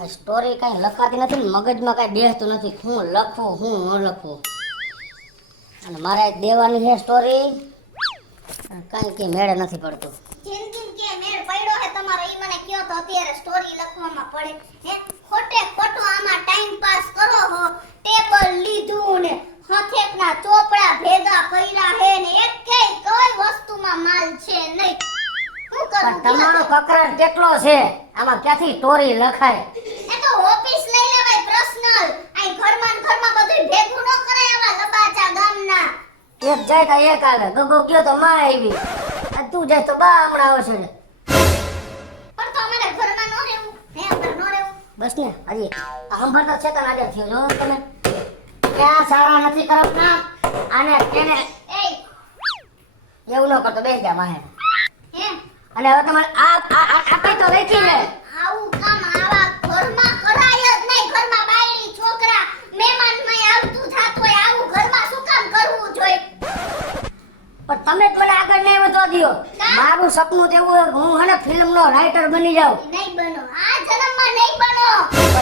આ સ્ટોરી કાંઈ લખાતી નથી ને મગજમાં કાંઈ બેસતું નથી. હું લખું હું ન લખું. અને મારે દેવાની છે સ્ટોરી, કાંઈ કંઈ મેળે નથી પડતું. જિંદગી કે મેળ પડ્યો હે તમારો ઈ મને કયો તો અત્યારે સ્ટોરી લખવામાં પડે હે? ખોટે ખોટો આમાં ટાઈમ પાસ કરો હો. ટેબલ લીધું ને હથેકના ચોપડા ભેગા કર્યા હે ને એકેય કઈ વસ્તુમાં માલ છે નહીં. શું કરું? તમારો કકરાટ કેટલો છે? આમાં ક્યાંથી સ્ટોરી લખાય? એ તો ઓફિસ લઈ લેવાય પર્સનલ. આઈ ઘરમાં ને ઘરમાં બધું ભેગું ન કરાય આવા લબાચા ગામના. એક જાય તો એક આવે. ગગો ગયો તો માં આવી. આ તું જાય તો બા હમણાં આવશે ને. પણ તો અમારે ઘરમાં ન રહેવું હે? અમારે ન રહેવું. બસ ને હજી સંભાળતો છે તને આજે થયો જો તમે ક્યાં સારા નથી કરતા આને તેને એય એવું ન કરતો બેસી જા માહે. હે અને હવે તમારે આ કઈ તો લખી લે. આવું કામ આવા ઘરમાં કરાય જ નહીં. ઘરમાં બાયડી છોકરા મહેમાનમાં આવતું થાતું હોય આવું ઘરમાં શું કામ કરવું જોઈએ? પણ તમે જ મને આગળ નહીં વધવા દ્યો. મારું સપનું તો એવું છે કે હું હને ફિલ્મનો રાઇટર બની જાઉં. નહીં બનો. આ જન્મમાં નહીં બનો.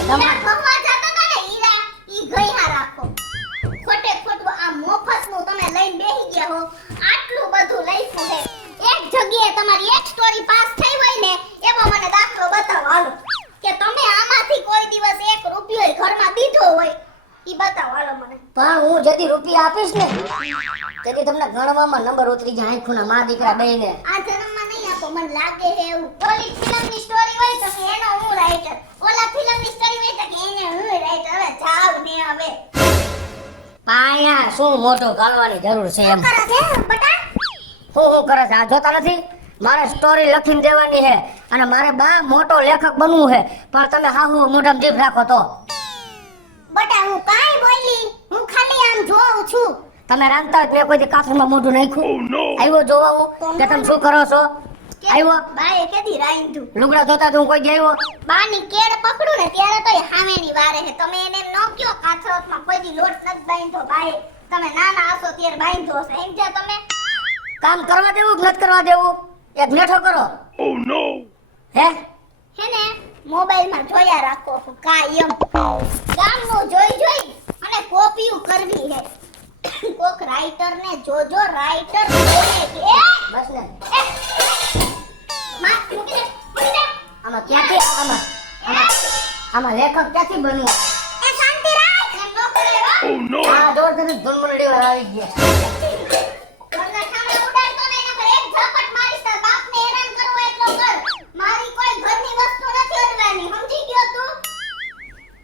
હીરા ખવા જાતા તા ને હીરા ઈ ગઈયા રાખો. ખોટે ખોટું આ મફતનું તમે લઈને બેહી ગયા હો. આટલું બધું લખ્યું છે. એક જગ્યાએ તમારી એક સ્ટોરી પાસ થઈ હોય ને એવો મને દાખલો બતાવો હાલો કે તમે આમાંથી કોઈ દિવસ 1 રૂપિયો ઘરમાં દીધો હોય. ઈ બતાવો હાલો મને. પણ હું જેથી રૂપિયા આપીશ ને તેથી તમને ગણવામાં નંબર ઉતરી જાય. આંખોના મા દીકરા બેયને. આ જન્મમાં નહીં આપો મને લાગે છે એવું. ઓલી ફિલ્મની સ્ટોરી હોય તો કે એનો હું રાઇટર, ઓલા ફિલ્મની સ્ટોરી હોય તો કે એને હું રાઇટર. હવે જાવ ને હવે પાયા શું મોટો ગાલવાની જરૂર છે એમ. કરે છે બટા? હું કરે છે આ જોતા નથી? મારે સ્ટોરી લખીને દેવાની છે અને મારે બા મોટો લેખક બનવું છે. પણ તમે હાહુ મોઢામાં જીભ રાખો તો બટા હું કાઈ બોલી? હું ખાલી આમ જોઉં છું. તમે રાંધતા હોય મેં કોઈ દી કાથરમાં મોઢું નાખ્યું? આવ્યો જોવા હું કે તમે શું કરો છો? આવ્યો બાએ કેદી રાઈંધું? લુગડા ધોતા તો હું કોઈ દી આવ્યો? બાની કેડ પકડું ને ત્યારે તોય હામેની વારે છે. તમે એને એમ ન કયો કાથરોટમાં કોઈ દી લોટ નથી બાંધ્યો બાએ. તમે નાના હશો ત્યારે બાંધ્યો હશે. સમજ્યા તમે? કામ કરવા દેવું કે નથી કરવા દેવું? એક મેઠો કરો. હે હેને મોબાઈલમાં જોયા રાખો કાયમ. ગામનું જોઈ અને કોપીઓ કરવી હે. કોક રાઇટર ને જોજો રાઇટર બોલે કે બસ ને માં મૂકી દે. આમાં ક્યાંથી આમાં લેખક ક્યાંથી બનવું? એ શાંતિ રાખ. એમ નો કરે હો. આ જોર તને ધૂનમંડી વાળા આવી ગયા. ઘરના સામે ઉડાડતો ને એના પર એક ઝાપટ મારીશ તાર બાપને હેરાન કરવો એટલો કર. મારી કોઈ ઘરની વસ્તુ નથી અડવાની. સમજી ગયો તું?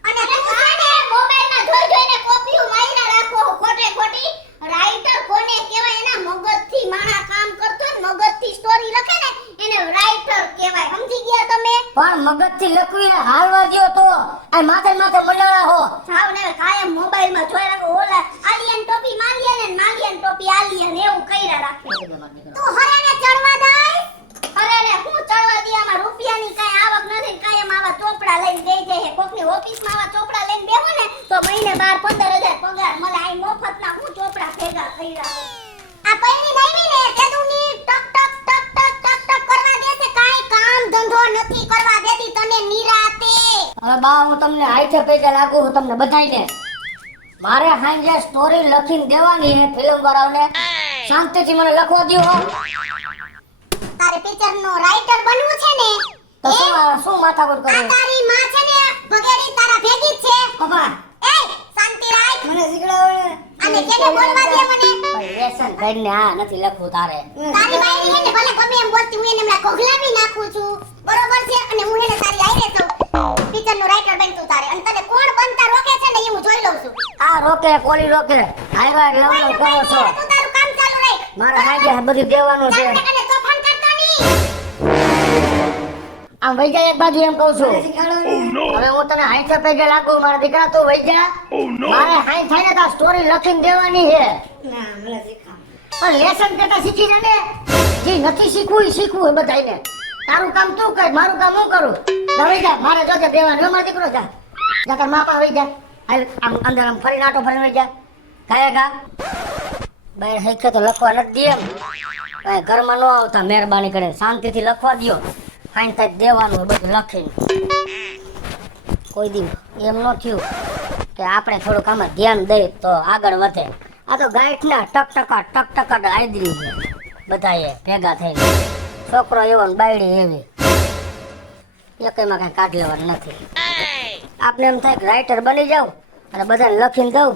અને તું છે ને મોબાઈલમાં જોઈને કોપીઓ મારીને રાખો ખોટે ખોટી. રાઇટર કોને કહેવાય? એના મગજથી માણા કામ કરતો ને મગજથી સ્ટોરી લખે ને એને રાઇટર કહેવાય. સમજી ગયા તમે? પણ મગજથી લખવી ને હાલવા દ્યો તો આ માથે મંડાણા હો. જાવ ને કાયમ મોબાઈલમાં જોઈ રાખો. ઓલા આલિયન ટોપી માલિયન ને માલિયન ટોપી આલિયન એવું કઈરા રાખે. તું હરેને ચડવા દાય? હરેને હું ચડવા દી? આમાં રૂપિયાની કાઈ આવક નથી. કાયમ આવા ચોપડા લઈને બેહી જાય. કોકની ઓફિસમાં આવા ચોપડા લઈને બેહો ને તો મહિને 12-15 હજાર પગાર મળે. આ મફતના હું ચોપડા ભેગા કર્યા. આ પૈણી નઈવી ને તે તુની ટક ટક ટક ટક ટક ટક કરવા દેશે. કાઈ કામ ધંધો નથી કરવા દેતી તને નિરાતે. હવે બા હું તમને હાઈઠે પેજે લાગુ હું તમને બધાઈને. મારે હાંજે સ્ટોરી લખીને દેવાની છે ફિલ્મ વાળાઓને. શાંતિથી મને લખવા દ્યો. તારે પિક્ચરનો રાઇટર બનવું છે ને તો શું માથાકૂટ આ કરો? તારી માં છે ને ભગેડી તારા ભેગી જ છે. પપ્પા એ શાંતિ રાખ. મને શીખડાવો. અને કેને બોલવા દે મને? પણ લેસન કરીને આ નથી લખવું તારે. તારી બાઈ એને ભલે ગમે એમ બોલતી હું એને હમણાં કોગલાવી નાખું છું. બરોબર છે? અને હું એને તારી આઈને છું પિક્ચરનો રાઇટર બનતું તારે. અને તને કોણ બનતા રોકે છે ને એ હું જોઈ લઉં છું. આ રોકે કોલી રોકે હાઈવા લવલો કરો છો. તું તારું કામ ચાલુ રાખ. મારે હાંજે બધું દેવાનું છે. ગામને કને તોફાન કરતો નહીં. આમ વઈ જાય એક બાજુ એમ કહું છું. હવે હું તને હાઈઠે પેજે લાગુ મારા દીકરા તું વઈ જા. મારે હાઈ થાય ને તો સ્ટોરી લખીને દેવાની છે. પણ લેસન કરતા શીખી જા ને. જે નથી શીખવું એ શીખવું એ બધાયને. તારું કામ તું કર મારું કામ હું કરું. વઈ જા મારે જોજે દેવાનું. મારો દીકરો જા જા તાર માપા વઈ જા. હાલ આમ અંદર આમ ફરી નાટો ફરી વઈ જા. ગાયગા બહાર હાઈકે તો લખવા નથી દે એમ. ઘરમાં ન આવતા મહેરબાની કરે શાંતિથી લખવા દ્યો. ફાઈન થાય દેવાનું બધું લખીને. કોઈ દી એમ ન થયું કે આપણે થોડુંક આમાં ધ્યાન દઈએ તો આગળ વધે. આ તો ગાંઠના ટક આદરી છે બધાએ ભેગા થઈને. છોકરો એવો ને બાયડી એવી, એકેયમાં કઈ કાઢ લેવાનું નથી. આપણે એમ થાય કે રાઇટર બની જાવ અને બધાને લખીને દઉં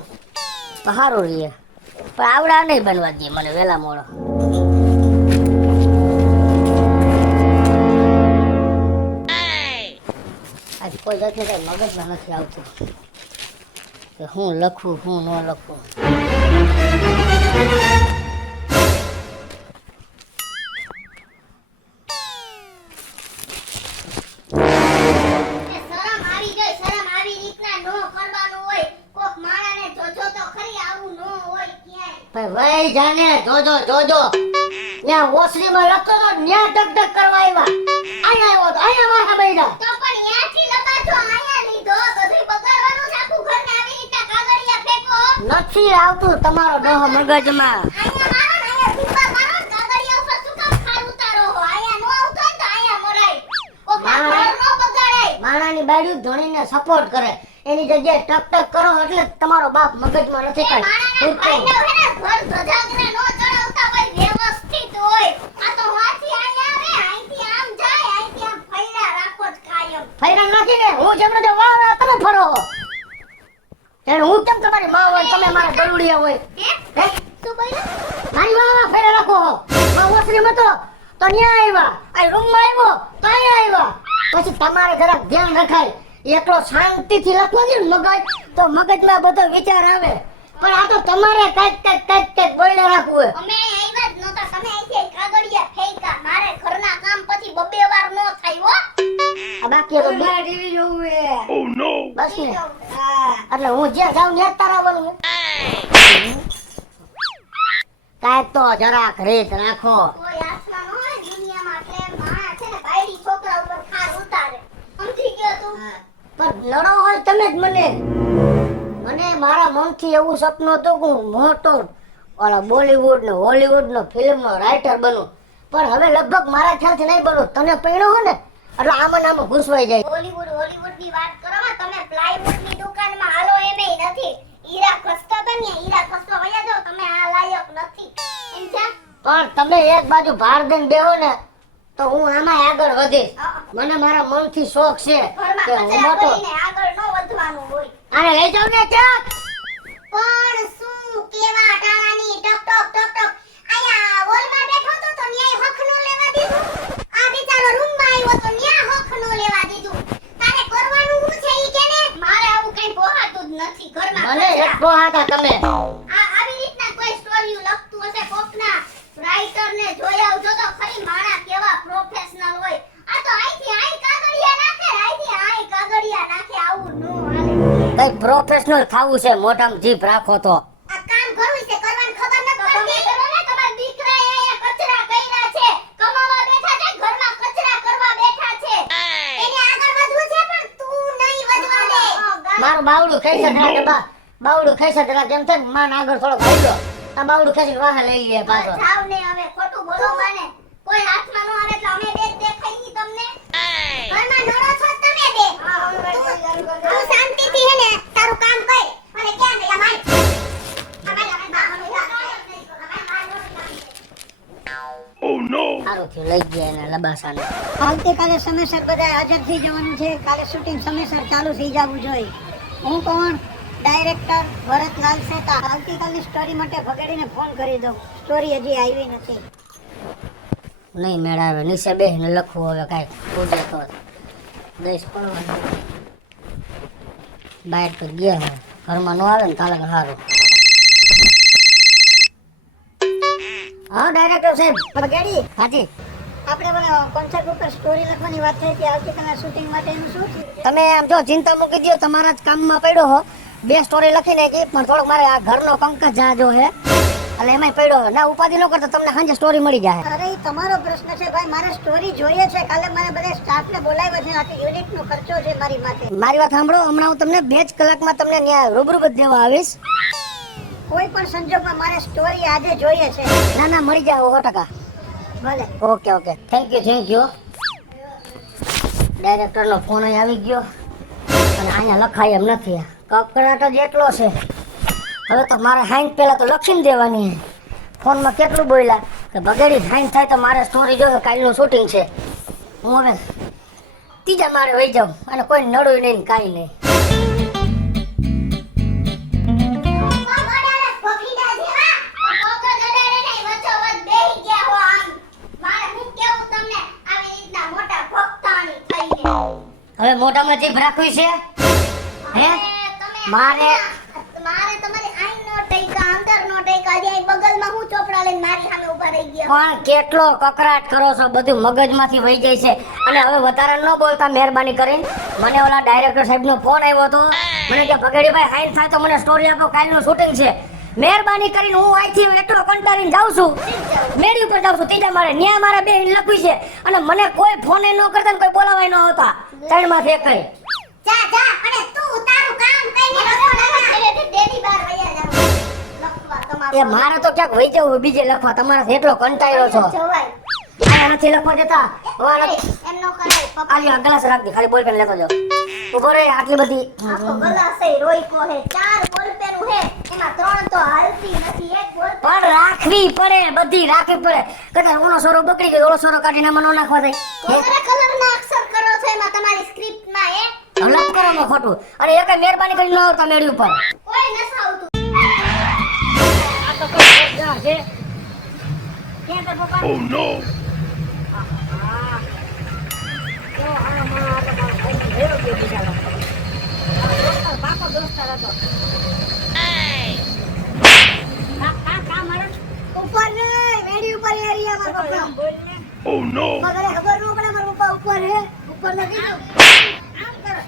તો સારું રહીએ, પણ આવડા નહીં બનવા દે મને વહેલા મોડો. આજ કોઈ જાતને કઈ મગજમાં નથી આવતું કે હું લખું હું ન લખું. શરમ આવી ગઈ, શરમ આવી રીતના નો કરવાનું હોય. કોક માણાને જોજો તો ખરી, આવું નો હોય ક્યાંય. ભાઈ વઈ જાને જોજો ત્યાં ઓસરીમાં લખતો તો ન્યા ડક કરવા આવ્યા. અહીંયા આવ્યો તો અહીંયા માથા બેઠા. તો પણ યાથી લબાજો આયા લીધો, બધું બગાડવાનું છે આખું ઘરને આવી રીતના કાગળિયા ફેંકો. નથી આવતું તમારો ડોહ મગજમાં. આયા મારો ને આયા ધૂપા મારો ને કાગળિયા ઉપર શું કામ ખાર ઉતારો હો? આયા નો આવતો ને તો આયા મરાય. કોક ના ઘર નો બગાડાય. માણાની બાયડી ધોણીને સપોર્ટ કરે, એની જગ્યાએ ટક કરો એટલે તમારો બાપ મગજમાં નથી એ માણાના ભાઈને હે ને ઘર ધજાગને નો ચડાવતા હોય, વ્યવસ્થિત હોય. આ તો વાથી આયા આવે, અહીંથી આમ જાય, અહીંથી આમ ફૈરા રાખો જ કાયમ. ફૈરાન નાખી ને હું જેમનો જે વાહ તમે ફરો એને હું કેમ તમારી માં હોય તમે મારા ગરુડિયા હોય. હે શું બોલ્યો? મારી વાહ ફેરા રાખો માં ઓસરીમાં તો ન્યા આવ્યા, આ રૂમમાં આવ્યો તો અહીંયા આવ્યા. પછી તમારે જરાક ધ્યાન રખાય. એકલો શાંતિથી લખવા દે ને મગજ તો મગજમાં બધો વિચાર આવે, પણ આ તો તમારે કઈક બોલ્યા રાખવું હોય. અમે આવ્યા જ નહોતા, તમે અહીંથી કાગળિયા ફેંકા. મારે ઘરના કામ પછી બબે વાર નો થાય હો. આ બાકી તો ટીવી જોવું હે. ઓ નો બસ ને એટલે હું જ્યાં જાઉં ત્યાં તારા બોલું. કાંઈક તો જરાક રીત રાખો. કોઈ હાથમાં ન હોય દુનિયામાં, એટલે માણસ છે ને બાયડી છોકરા ઉપર ખાર ઉતારે. સમજી ગયો તું? પણ લડો હોય તમે જ મને મારા મનથી એવું સપનું હતું કે હું મોટો ઓલા બોલીવુડ ને હોલીવુડ નો ફિલ્મ નો રાઇટર બનું, પણ હવે લગભગ મારા ખ્યાલથી નહીં બનું. તને પૈણો હો ને એટલે આમાં ને આમાં ઘૂસવાઈ જાય. હોલીવુડ ની વાત કરો માં, તમે પ્લાયવુડ ની દુકાનમાં હાલો એમેય નથી. હીરા ખસતા બન્યા, હીરા ખસતા વયા જાવ, તમે આ લાયક નથી. સમજ્યા? પણ તમે એક બાજુ ભાર દઈને બેહો ને તો હું આમાં આગળ વધીશ. મને મારા મનથી શોખ છે ઘરમાં કે હું કચરા મોટો કરીને આગળ નો વધવાનું હોય. આને લઈ જાવ ને ક્યાંક. પણ શું કેવા ટાણાની ટક આયા હોલમાં બેઠો તો ન્યાય હક નો લેવા દીધું. આ બિચારો રૂમમાં આવ્યો તો ન્યા હક નો લેવા દીધું. તારે કરવાનું શું છે ઈ કેને? મારે આવું કઈ પોહાતું જ નથી ઘરમાં. મને એક પોહાતા તમે. આવી રીતના કોઈ સ્ટોરી લખતું હશે કોકના રાઇટર ને જોઈ આવજો તો ખરી માણા કેવા પ્રોફેશનલ હોય. આ તો અહીંથી અહીં કાગળિયા નાખે, અહીંથી અહીં કાગળિયા નાખે, આવું નો હાલે. કઈ પ્રોફેશનલ થાવું છે, મોઢામાં જીભ રાખો તો. આ કામ કરવું છે, કરવાની ખબર ન પડતી. તમારા દીકરાએ અહીંયા કચરા કર્યા છે, કમાવા બેઠા છે, ઘરમાં કચરા કરવા બેઠા છે. એને આગળ વધવું છે પણ તું નહીં વધવા દે. મારું બાવડું ખાઈ છે જરા ડબ્બા, બાવડું ખાઈ છે જરા કેમ થાય માન આગળ થોડો ખાઈ આ બાવડું ખાઈને વાહ લઈ લે પાછો. જાવ ને હવે ખોટું બોલો મને. કોઈ હાથમાં ન આવે એટલે અમે બે દેખાઈ તમને. ઘરમાં નડો છો તમે બે. તું શાંતિથી હે ને તારું કામ કર અને ક્યાં ગયા માય. સારું થયું લઈ ગયા એને લબાસાને. આવતીકાલે સમયસર બધા હાજર થઈ જવાનું છે. કાલે શૂટિંગ સમયસર ચાલુ થઈ જવું જોઈએ. હું કોણ? ડાયરેક્ટર ભરતલાલ સેતા. આવતીકાલની સ્ટોરી માટે ભગાડીને ફોન કરી દઉં. સ્ટોરી હજી આવી નથી. નહીં મેળાવે નીચે બેસીને લખવું હવે કાંઈ પૂજે તો દઈશ પડવાનું. બહાર તો ગયા હે ઘરમાં ન આવે ને તાલે સારું. હા ડાયરેક્ટર સાહેબ ભગાડી હાજી. આપણે બધા કોન્સર્ટ ઉપર સ્ટોરી લખવાની વાત થઈ હતી. આવતીકાલના શૂટિંગ માટેનું શું થયું? તમે આમ જો ચિંતા મૂકી દો, તમારા જ કામમાં પડ્યો હો. 2 સ્ટોરી લખી નાખી પણ થોડોક મારે આ ઘરનો કંકાસ જાજો હે એટલે એમાંય પડ્યો ના ઉપાધિ ન કરતો તમને સાંજે સ્ટોરી મળી જાય. અરે ઈ તમારો પ્રશ્ન છે ભાઈ, મારે સ્ટોરી જોઈએ છે. કાલે મારે બધા સ્ટાફને બોલાવ્યો છે. આખી યુનિટનો ખર્ચો છે મારી માથે. મારી વાત સાંભળો, હમણાં હું તમને 2 જ કલાકમાં તમને ન્યા રૂબરૂ જ દેવા આવીશ. કોઈ પણ સંજોગમાં મારે સ્ટોરી આજે જોઈએ છે. ના ના મળી જાય 100%. ભલે. Okay thank you. ડાયરેક્ટરનો ફોન અહીં આવી ગયો અને અહીંયા લખાય એમ નથી, કકડાટ જ એટલો છે. હવે તો મારે હાઈન પેલા તો લખીને દેવાની. ફોનમાં કેટલું બોલ્યા કે બગેડી હાઈન થાય તો મારે સ્ટોરી જોવે, કાલનું શૂટિંગ છે. હું હવે ત્રીજા મારે વહી જાઉં અને કોઈ નડું નહીં, કાંઈ નહીં. હવે મોઢામાં જીભ રાખવી છે હે? મારે તમારી આઈ નો ટેકા અંદર નો ટેકા જે બગલમાં હું ચોપડા લઈને મારી સામે ઊભા રહી ગયા. પણ કેટલો કકરાટ કરો છો, બધું મગજમાંથી વહી જાય છે. અને હવે વધારે ન બોલતા મહેરબાની કરીને. મને ઓલા ડાયરેક્ટર સાહેબનો ફોન આવ્યો હતો, મને કે ભગેડીભાઈ હાઈન થાય તો મને સ્ટોરી આપો, કાલનું શૂટિંગ છે. મહેરબાની કરીને હું અહીંથી એટલો કંટાળીને જાઉં છું, મેળી ઉપર જાઉં છું ત્રીજા મારે, ન્યા મારા બે લખવી છે. અને મને કોઈ ફોન ન કરતા ને કોઈ બોલાવાય ન હોતા, 3 માંથી 1 કરી. જા જા અને તું તારું કામ કઈને રસ્તો લગા ડેડી બાર વયા જાવ લખવા તમારું. એ મારે તો ક્યાંક વહી જવું બીજે લખવા, તમારાથી એટલો કંટાળ્યો છો. જવાય આ નથી લખવા દેતા. એમ નો કરાય પપ્પા. આલી આ ગ્લાસ રાખી, ખાલી બોલ પેન લેતો જાવ. ઉભો રે, આટલી બધી આખો ગલાસ એ રોઈકો હે, 4 બોલ પેન હે, એમાં 3 તો હાલતી નથી, એક બોલ પણ રાખવી પડે, બધી રાખવી પડે. કદાચ ઓલો સોરો બકરી ગયો, ઓલો સોરો કાઢીને મનો નાખવા દે. કલરના અક્ષર કરો છો એમાં તમારી સ્ક્રિપ્ટમાં હે. હલક કરવામાં ખોટું. અને એ કઈ મહેરબાની કરીને ન આવતા મેળી ઉપર. કોઈ નસ આવતું. આ તો કોઈ જગ્યા છે. ક્યાં તાર પપ્પા? Oh no! કેવો હાલો માં આ તો ભાઈ ભેરો ગયો બિચારો. દોસ્તાર બાપો દોસ્તાર હતો. કા મારે ઉપર ને વેડી ઉપર એરિયા માં પપ્પા. Oh no! મગરે ખબર ન પડે મારા પપ્પા ઉપર હે, ઉપર નથી. આમ કરો.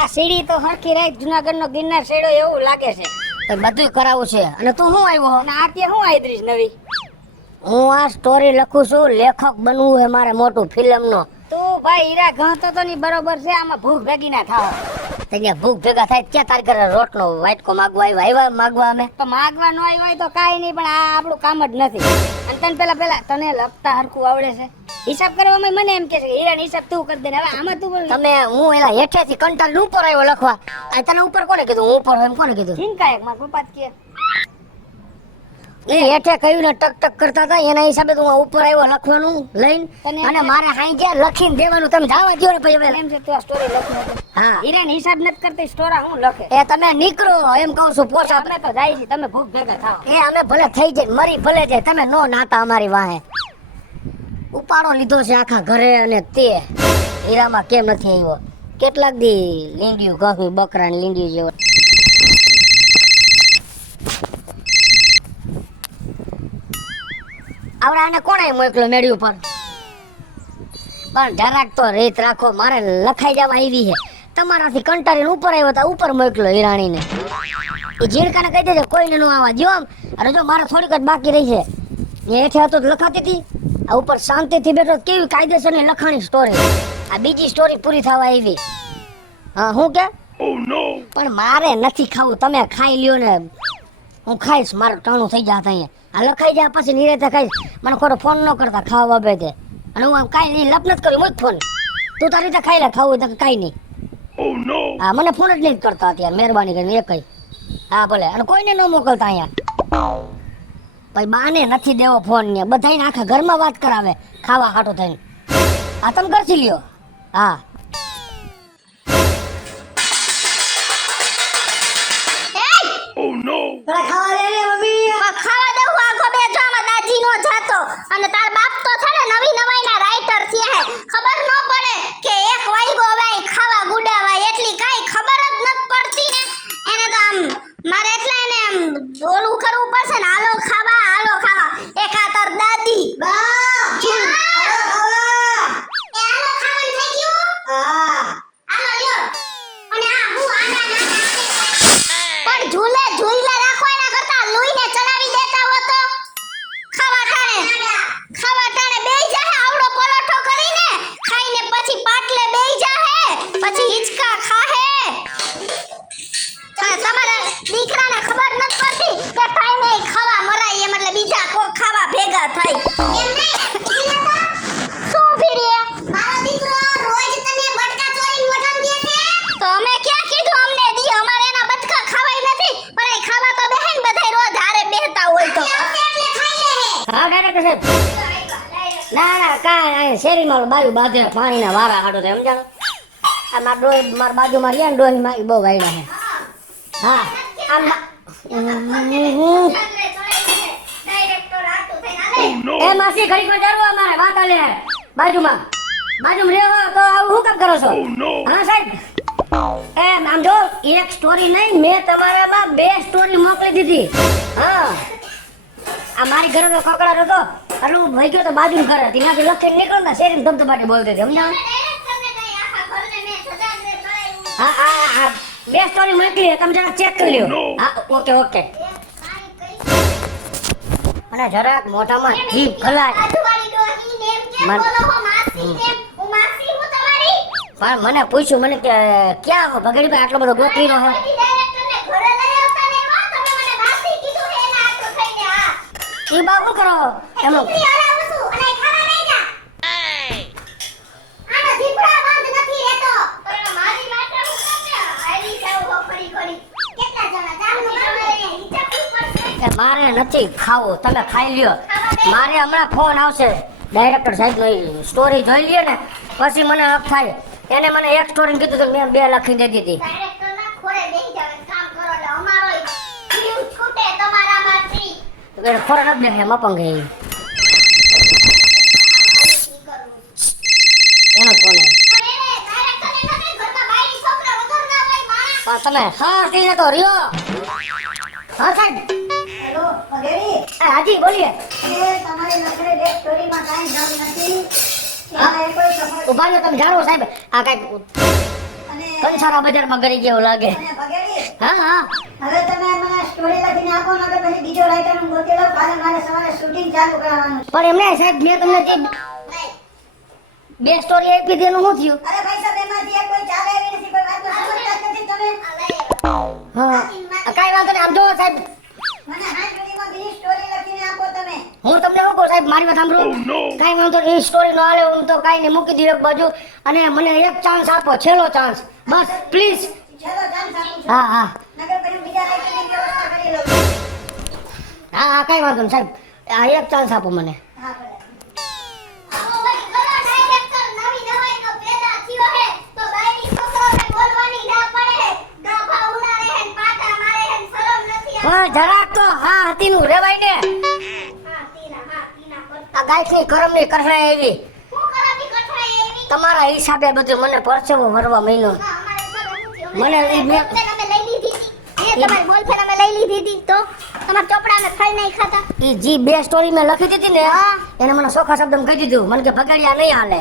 આ સીડી તો હરખી રહી, જુનાગઢ નો ગિરનાર શેડો એવું લાગે છે. તો બધું કરાવું છે. અને તું શું આવ્યો? અને આ ત્યાં હું આદરીશ નવી? હું આ સ્ટોરી લખું છું, લેખક બનવું છે મારે મોટું ફિલ્મનો. તું ભાઈ હીરા ગણતો તો ની બરોબર છે, આમાં ભૂખ ભેગી ના થાવ. ત્યાં ભૂખ ભેગા થાય ત્યાં તારી ઘરે રોટલો વાટકો માગવા આવ્યા માગવા અમે. તો માગવા ન આવ્યો હોય તો કાઈ નહીં, પણ આ આપણું કામ જ નથી. અને તને પેલા તને લખતા હરખું આવડે છે? હિસાબ કરવામાં મને એમ કે છે કે હીરાનો હિસાબ તું કરી દે ને. હવે આમાં તું બોલ. તમે હું એલા હેઠેથી કંટાળ ઉપર આવ્યો લખવા. આ તને ઉપર કોને કીધું? હું ઉપર એમ કોને કીધું? ચિંતા એક મારા પપ્પા જ કે એ હેઠે કહ્યું ને ટક ટક કરતા હતા, એના હિસાબે તું ઉપર આવ્યો લખવાનું લઈને. અને મારે હાઈ જ્યાં લખીને દેવાનું, તમે જવા દો ને પછી હવે. એમ છે તું આ સ્ટોરી લખનો હતો. હા હીરાનો હિસાબ નથી કરતી, સ્ટોરા હું લખે. એ તમે નીકળો એમ કહું છું. પોચા અમે તો જાય છે, તમે ભૂખ ભેગા થાવ. એ અમે ભલે થઈ જાય મરી ભલે જાય, તમે નો નાતા અમારી વાહે. ઉપાડો લીધો છે આખા ઘરે, અને તે હીરામાં કેમ નથી આવ્યો? કેટલાક દી લીંડિયું ઘઉં બકરા ને લીંડિયું જેવો. આવડા આને કોણે મોકલ્યો મેળી ઉપર? પણ જરાક તો રીત રાખો, મારે લખાઈ જવા આવી છે. તમારાથી કંટાળીને ઉપર આવ્યો તો ઉપર મોકલ્યો હિરાણીને. એ ઝીણકાને કહી દેજે કોઈને નો આવવા જો. અરે જો મારે થોડીક જ બાકી રહી છે. એ હેઠે હતો તો લખાતી હતી, આ ઉપર શાંતિથી બેઠો. કેવી કાયદેસરની લખાણી સ્ટોરી. આ બીજી સ્ટોરી પૂરી થવા આવી. હા હું કે? Oh no! પણ મારે નથી ખાવું, તમે ખાઈ લ્યો ને. હું ખાઈશ, મારું ટાણું થઈ જાય અહીંયા. આ લખાઈ જાય પછી નિરેતે ખાઈશ. મને ખોટો ફોન ન કરતા ખાવા બાબતે. અને હું આમ કાંઈ નહીં લપ નથી કર્યું, મુજ ફોન. તું તારી રીતે ખાઈ લે, ખાવું તો કાંઈ નહીં. Oh no! હા મને ફોન જ નહીં કરતા અત્યારે, મહેરબાની કરીને એ કઈ. હા ભલે. અને કોઈને ન મોકલતા અહીંયા. ભાઈ બાને નથી દેવો ફોન ને, બધાને આખા ઘરમાં વાત કરાવે ખાવા હાટો થઈને. આ તમે કરશી લ્યો. હા Oh no! ખાવા દે રે મમ્મી. ખાવા દેવું આખો બે જો આમાં દાજી નો જાતો. અને તાર બાપ તો છે ને નવી નવાઈના રાઇટર છે હે. ખબર ન પડે કે 1 વાગ્યો હવે અહીં ખાવા ગુડાવાય, એટલી કાઈ ખબર જ નથી પડતી ને. એને તો આમ મારે એટલે એને આમ બોલું કરવું પડશે ને. હાલો ખાવા એક આ તાર દાદી બા એ હાલો ખાવાનું થઈ ગયું. હા હાલો લ્યો. અને આ હું આના પણ ઝૂલે રાખો, એના કરતા લોહીને ચડાવી દેતા હો તો ખાવા ટાણે બેહી જાહે. આવડો પરોઠો કરીને ખાઈને પછી પાટલે બેહી જાહે, પછી હિંચકા ખાહે. તમારા દીકરાને ખબર નથી પડતી કે કાઈ નહીં ખાવા મરાય એમ, એટલે હા ડાયરેક્ટર સાહેબ. ના ના કાંઈ શેરીમાં બાજુ બાજુ પાણીના વારા કાઢો છે સમજાણો. આ મારા ડોહી મારા બાજુમાં રહ્યા ને ડોહી માં બહુ વાયડા છે. હા આમ એ માસી ઘડીકમાં જારું અમારે વાત આલે બાજુમાં રહેવો તો આવું શું કામ કરો છો? હા સાહેબ એ આમ જો એક સ્ટોરી નહીં મેં તમારામાં 2 સ્ટોરી મોકલી દીધી. હા આ મારી ઘરે તો કકડા હતો એટલે હું ભાઈ ગયો તો બાજુ ઘરે હતી ત્યાંથી લખીને નીકળો ને શેરી ધબધબાટી બોલતી હતી સમજાવ. હા હા હા 2 સ્ટોરી મોકલી તમે જરા ચેક કરી લ્યો. હા ઓકે ઓકે. અને જરાક મોઢામાં જીભ ખલાય પણ મને પૂછ્યું મને કે ક્યાં હો ભગડીભાઈ આટલો બધો ગોતરી નો હો. ઈ બા શું કરો એમ મારે નથી ખાવું તમે ખાઈ લ્યો. મારે હમણાં ફોન આવશે ડાયરેક્ટર સાહેબ નો સ્ટોરી જોઈ લ્યો ને પછી મને હક થાય. એને મને એક સ્ટોરી કીધું તો મેં 2 લખી દે દીધી. ખોરે નથી દેખે મપંગ એનો ફોન તમે હા કહીને તો રહ્યો. હા સાહેબ હેલો ભગેડી. હાજી બોલીએ. તમારી નખરે બે સ્ટોરીમાં કાંઈ જાણ નથી. એમાં કોઈ સફળ ઉભા રહ્યો તમે જાણો સાહેબ આ કઈક અને કંસારા બજારમાં ગરી ગયો લાગે. અને ભગેડી હા હા હવે તમે મને સ્ટોરી લખીને આપો ને તો પછી બીજો રાઇટર હું ગોતી લઉં. કાલે મારે સવારે શૂટિંગ ચાલુ કરવાનું છે. પણ એમને સાહેબ મેં તમને જે 2 સ્ટોરી આપી હતી એનું શું થયું? અરે ભાઈ સાહેબ એમાંથી એક કોઈ ચાલે એવી નથી. કોઈ વાતનો સમજતા જ નથી તમે. હા કઈ વાંધો નહીં. આમ જો સાહેબ મને હા સ્ટોરીમાં બીજી સ્ટોરી લખીને આપો તમે. હું તમને શું કહું સાહેબ મારી વાત સાંભળો. કઈ વાંધો નહીં સ્ટોરી નો હાલે હું તો કઈ નહીં મૂકી દઉં એક બાજુ અને મને એક ચાન્સ આપો છેલ્લો ચાન્સ બસ પ્લીઝ. ચલો ચાન્સ આપું છું. હા હા નગર પછી બીજા રાઇટરની વ્યવસ્થા કરી લઉં. હા હા કઈ વાંધો નહીં સાહેબ આ એક ચાન્સ આપો મને. હા ભલે. પણ જરાક તો હા હતી નું રેવાય ને. આ ગાયની કરમની કઠણાઈ એવી તમારા હિસાબે બધું મને પરસેવો ભરવા મહિનો મને ઈ મેં ઈ જી 2 સ્ટોરી મેં લખી દીધી ને એને મને સોખા શબ્દમાં કહી દીધું મને કે ભગાડિયા નહીં હાલે.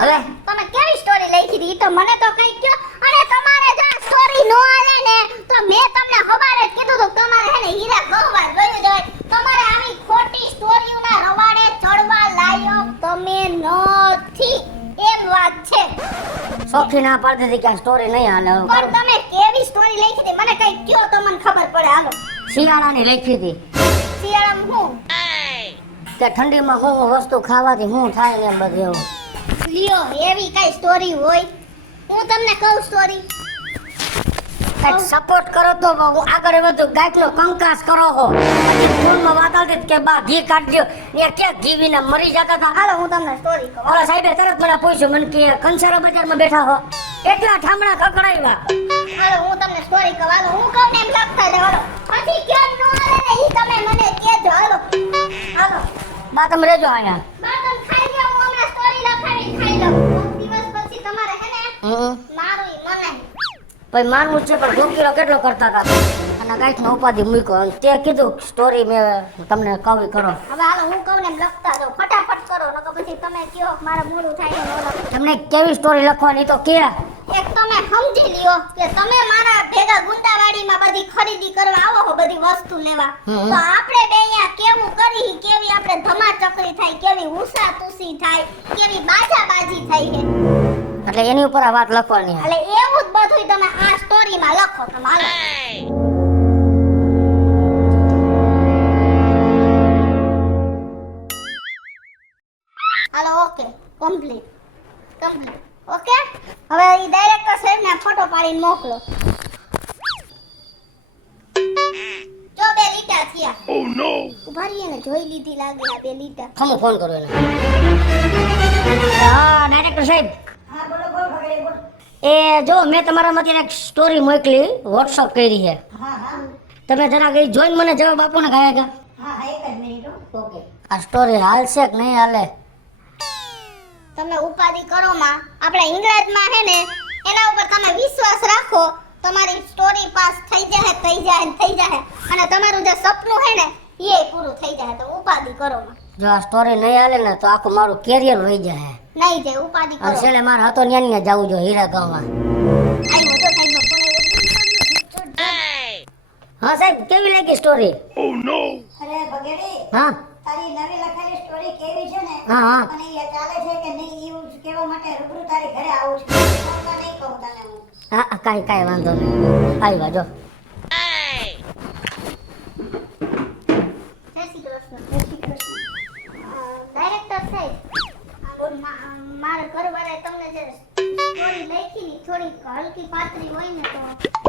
હવે તમે કેવી સ્ટોરી લખી હતી તો મને તો કઈ કયો. અને તમારે જો સ્ટોરી નો આલે ને તો મેં તમને ખબર જ કીધું તો તમારે હે ને હીરા ગહવા જોયું જોઈએ. તમારે આવી ખોટી સ્ટોરીઓના રવાડે ચડવા લાયક તમે નથી એમ વાત છે. સોખી ના પાડતી હતી કે આ સ્ટોરી નહીં હાલે. પણ તમે કેવી સ્ટોરી લખી હતી મને કઈ કયો તો મને ખબર પડે. હાલો શિયાળાની લખી હતી શિયાળામાં હું કે ઠંડીમાં હું વસ્તુ ખાવાથી હું થાય ને એમ બધું એવું. લ્યો એવી કઈ સ્ટોરી હોય હું તમને કહું સ્ટોરી. કઈક સપોર્ટ કરો તો હું આગળ વધુ. ગાયકનો કંકાસ કરો હો પછી ફોનમાં વાત આવતી કે બા ઘી કાઢજો ને ક્યાં ઘી વિના મરી જતા હતા. હાલો હું તમને સ્ટોરી કહું. ઓલા સાહેબે તરત મને પૂછ્યું મને કે કંસારા બજારમાં બેઠા હો એટલા ઠામણા કકડાવ્યા. હાલો હું તમને સ્ટોરી કહું. હાલો હું કહું ને એમ લખતા જાઓ. હાલો પછી કેમ નો આવે ને ઈ તમે મને કહેજો. હાલો હાલો બા તમે રહેજો અહીંયા. બા તમે ખાઈ લો હું હમણાં સ્ટોરી લખાવી ખાઈ લઉં. 3 દિવસ પછી તમારે હે ને મારું ઈ મનાય. ભાઈ માનવું છે પણ 2 કિલો કેટલો કરતા હતા અને ગાયકનો ઉપાધિ મૂક્યો અને તે કીધું સ્ટોરી મેં તમને કવિ કરો. હવે હાલો હું કહું ને એમ લખતા જાઓ. ફટાફટ કરો નકર પછી તમે કયો મારા મોડું થાય ને ઓલો. તમને કેવી સ્ટોરી લખવાની તો કે એક તમે સમજી લ્યો કે તમે મારા ભેગા ગુંદાવાડીમાં બધી ખરીદી કરવા આવો હો બધી વસ્તુ લેવા. તો આપણે બે અહીંયા કેવું કરી કેવી આપણે ધમાચકરી થાય કેવી ઉષા તુસી થાય કેવી બાજાબાજી થાય છે. એટલે એની ઉપર આ વાત લખવાની. એટલે એવું જ બધું તમે આ સ્ટોરીમાં લખો. તમે હાલો હાલો ઓકે કમ્પ્લીટ ઓકે. હવે ઈ ડાયરેક્ટર સાહેબને ફોટો પાડીને મોકલો. જો 2 લીટા છે થયા Oh no! ઉભા રહીએ ને જોઈ લીધી લાગે આ બે લીટા ખમો ફોન કરો એને હા ડાયરેક્ટર સાહેબ હા બોલો બોલ ભગેડી બોલ. એ જો મેં તમારામાંથી એક સ્ટોરી મોકલી વોટ્સઅપ કરી છે હા હા તમે જરાક એ જોઈને મને જવાબ આપો ને ગાયા ગા હા હા એક જ મિનિટ હો. ઓકે આ સ્ટોરી હાલશે કે નહીં હાલે તમે ઉપાધિ કરો માં આપણા ઇંગ્લેન્ડમાં હે ને એના ઉપર તમે વિશ્વાસ રાખો તમારી સ્ટોરી પાસ થઈ જાય અને તમારું જે સપનું હે ને એ પૂરું થઈ જાય તો ઉપાધિ કરો માં જો આ સ્ટોરી નહીં હાલે ને તો આખું મારું કેરિયર વહી જાય નહીં જાય ઉપાધિ કરો અને છેલ્લે મારે હતો ન્યા જવું જોઈએ હીરા ગામમાં આઈ મોટો સાહેબ હા સાહેબ કેવી લાગી સ્ટોરી Oh no! અરે ભગેડી હા તારી નવી લખેલી સ્ટોરી કેવી છે ને હા હા અને એ ચાલે છે કે નહીં એવું કહેવા માટે રૂબરૂ તારી ઘરે આવું છું ફોનમાં નહીં કહું તને હું. હા કાંઈ વાંધો નહીં આવી બાજો જય શ્રી કૃષ્ણ ડાયરેક્ટર સાહેબ મારા ઘરવાળાએ તમને જે સ્ટોરી લખી ની થોડી હલકી પાતળી હોય ને તો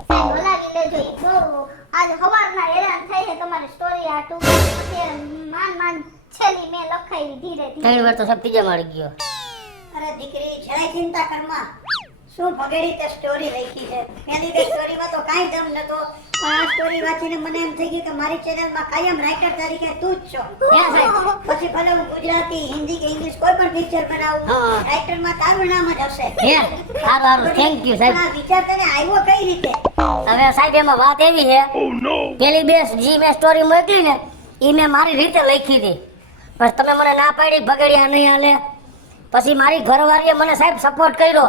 સાહેબ હલાવી લેજો ઈ બહુ આજ સવારના હેરાન થઈ છે તમારી સ્ટોરી આ ટૂંક અત્યારે માન છેલ્લી મેં લખાવી ધીરે ધીરે 3 વાર તો સબ ત્રીજા માળી ગયો અરે દીકરી જરાય ચિંતા કરમાં શું ભગેડી તે સ્ટોરી લખી છે પેલી તે સ્ટોરીમાં તો કાંઈ દમ નતો પણ આ સ્ટોરી વાંચીને મને એમ થઈ ગયું કે મારી ચેનલમાં કાયમ રાઇટર તરીકે તું જ છો ક્યાં સાહેબ પછી ભલે હું ગુજરાતી હિન્દી કે ઇંગ્લિશ કોઈ પણ પિક્ચર બનાવું હા. રાઇટરમાં તારું નામ જ હશે હે સારું થેન્ક યુ સાહેબ પણ આ વિચાર તને આવ્યો કઈ રીતે હવે સાહેબ એમાં વાત એવી છે Oh no! પેલી બે જી મેં સ્ટોરી મોકલી ને એ મેં મારી રીતે લખી હતી પણ તમે મને ના પાડી ભગડિયા નહીં હાલે પછી મારી ઘરવાળીએ મને સાહેબ સપોર્ટ કર્યો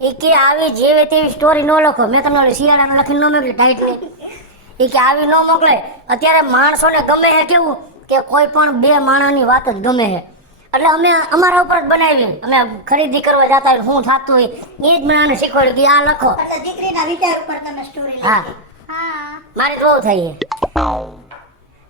એ કે આવી જેવી તેવી સ્ટોરી ન લખો મેં તમને ઓલી શિયાળાને લખીને ન મોકલી ટાઈટની એ કે આવી ન મોકલે અત્યારે માણસોને ગમે છે કેવું કે કોઈ પણ બે માણસની વાત જ ગમે છે એટલે અમે અમારા ઉપર જ બનાવી અમે ખરીદી કરવા જતા હોય શું થતું હોય એ જ મને આને શીખવાડ્યું કે આ લખો એટલે દીકરીના વિચાર ઉપર તમે સ્ટોરી હા લખી હા મારી તો બહુ થઈ છે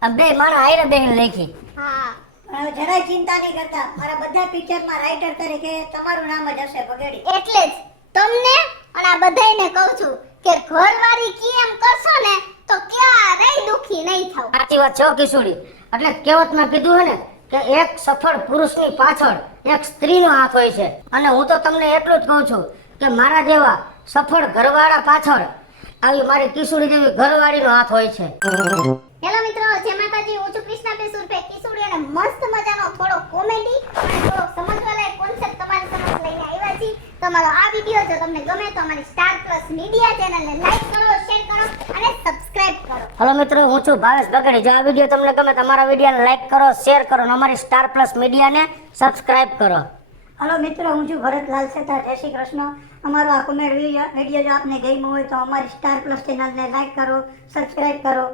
આ બે માણસ આયરે બેહીને લખી હા પણ હવે જરાય ચિંતા નહીં કરતા મારા બધા પિક્ચરમાં રાઇટર તરીકે તમારું નામ જ હશે ભગેડી એટલે જ તમને અને આ બધાયને કહું છું કે ઘરવાળી કેમ કરશો ને તો ક્યારેય દુખી નહીં થાવ સાચી વાત છે કિશોરી એટલે કહેવતમાં કીધું છે ને કે એક સફળ પુરુષની પાછળ એક સ્ત્રીનો હાથ હોય છે અને હું તો તમને એટલું જ કહું છું કે મારા જેવા સફળ ઘરવાળા પાછળ આવી મારી કિશોરી જેવી ઘરવાળીનો હાથ હોય છે હેલો મિત્રો જય માતાજી હું છું કૃષ્ણાબેન સુરભે કિશોરી અને મસ્ત મજાનો થોડો કોમેડી અને થોડો સમજવાલાયક કોન્સેપ્ટ તમારી સમક્ષ લઈને આવ્યા છીએ તમારો આ વિડિયો જો તમને ગમે તો અમારી સ્ટાર પ્લસ મીડિયા ચેનલને લાઈક કરો શેર કરો અને સબસ્ક્રાઇબ કરો હલો મિત્રો હું છું ભાવેશ બગડી જો આ વિડીયો તમને ગમે તો અમારા વિડીયોને લાઈક કરો શેર કરો અને અમારી સ્ટાર પ્લસ મીડિયાને સબસ્ક્રાઇબ કરો હલો મિત્રો હું છું ભરતલાલ સેઠા જય શ્રી કૃષ્ણ અમારો આ કોમેડી વિડીયો જો આપને ગમ્યો હોય તો અમારી સ્ટાર પ્લસ ચેનલને લાઈક કરો સબસ્ક્રાઇબ કરો